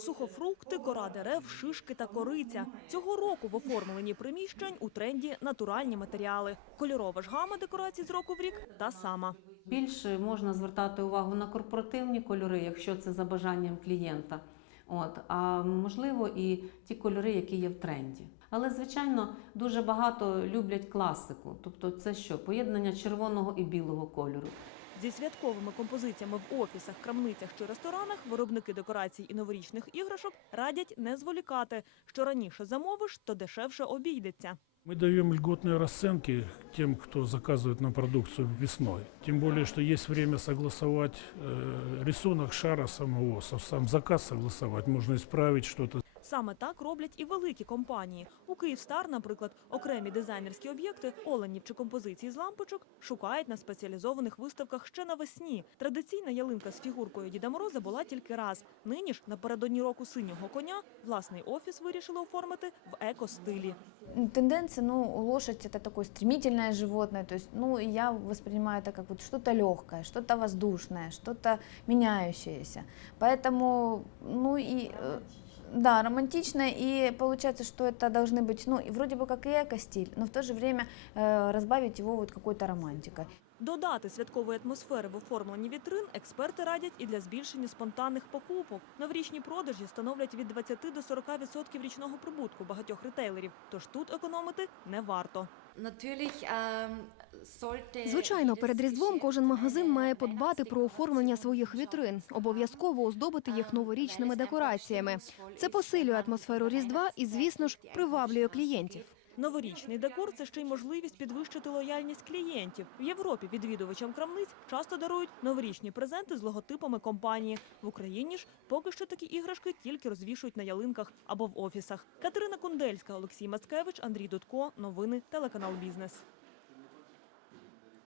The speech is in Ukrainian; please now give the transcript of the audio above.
Сухофрукти, кора дерев, шишки та кориця. Цього року в оформленні приміщень у тренді натуральні матеріали. Кольорова ж гама декорацій з року в рік та сама. Більше можна звертати увагу на корпоративні кольори, якщо це за бажанням клієнта. От, а можливо, і ті кольори, які є в тренді. Але, звичайно, дуже багато люблять класику. Тобто, це що? Поєднання червоного і білого кольору. Зі святковими композиціями в офісах, крамницях чи ресторанах виробники декорацій і новорічних іграшок радять не зволікати. Що раніше замовиш, то дешевше обійдеться. Мы даем льготные расценки тем, кто заказывает нам продукцию весной. Тем более, что есть время согласовать э, рисунок шара самого, со- сам заказ согласовать. Можно исправить что-то. Саме так роблять і великі компанії. У Київстар, наприклад, окремі дизайнерські об'єкти, оленів чи композиції з лампочок шукають на спеціалізованих виставках ще навесні. Традиційна ялинка з фігуркою Діда Мороза була тільки раз. Нині ж напередодні року синього коня власний офіс вирішили оформити в еко-стилі. Тенденция, ну, лошадь это такое стремительное животное, то есть, ну, и я воспринимаю это как вот что-то легкое, что-то воздушное, что-то меняющееся. Поэтому, ну и, э, да, романтично, и получается, что это должны быть, ну, и вроде бы как и эко-стиль, но в то же время э, разбавить его вот какой-то романтикой. Додати святкової атмосфери в оформленні вітрин експерти радять і для збільшення спонтанних покупок. Новорічні продажі становлять від 20 до 40% річного прибутку багатьох ретейлерів. Тож тут економити не варто. Звичайно, перед різдвом кожен магазин має подбати про оформлення своїх вітрин, обов'язково оздобити їх новорічними декораціями. Це посилює атмосферу різдва і, звісно ж, приваблює клієнтів. Новорічний декор це ще й можливість підвищити лояльність клієнтів. В Європі відвідувачам крамниць часто дарують новорічні презенти з логотипами компанії. В Україні ж поки що такі іграшки тільки розвішують на ялинках або в офісах. Катерина Кундельська, Олексій Мацкевич, Андрій Дудко. Новини телеканал Бізнес.